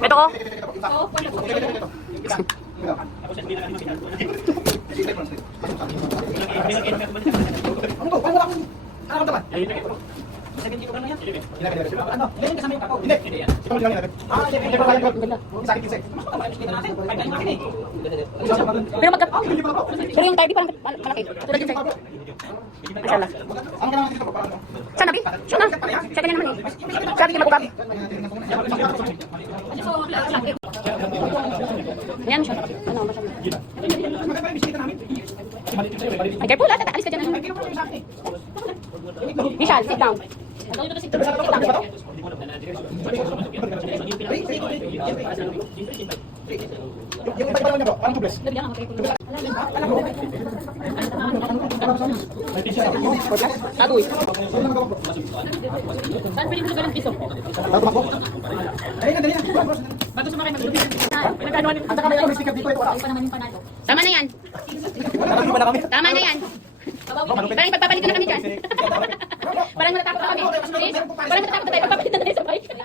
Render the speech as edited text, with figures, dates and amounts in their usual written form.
Ito ko. Pero pero yung tayo di parang malaki. Tulad yung sa'yo. Mashallah. Saan nabi? Saan na? Sa kanya naman eh. Sabi ka magkukap. Ayan siya. Ano, mashallah. Ay, careful ha. Alis ka dyan. Vishal, sit down. Sit down. Yung iba niya po, parang tubles. Tadoy. Saan pwede mo ng piso? Dali na. Bago sumakay magkano ang saka may sticker dito ito. Tama na yan. Tama na yan. Parang pagpapalitan na kami dyan. Parang matatakot na kami. Parang matatakot na tayo. Pagpapalitan na tayo sa bike.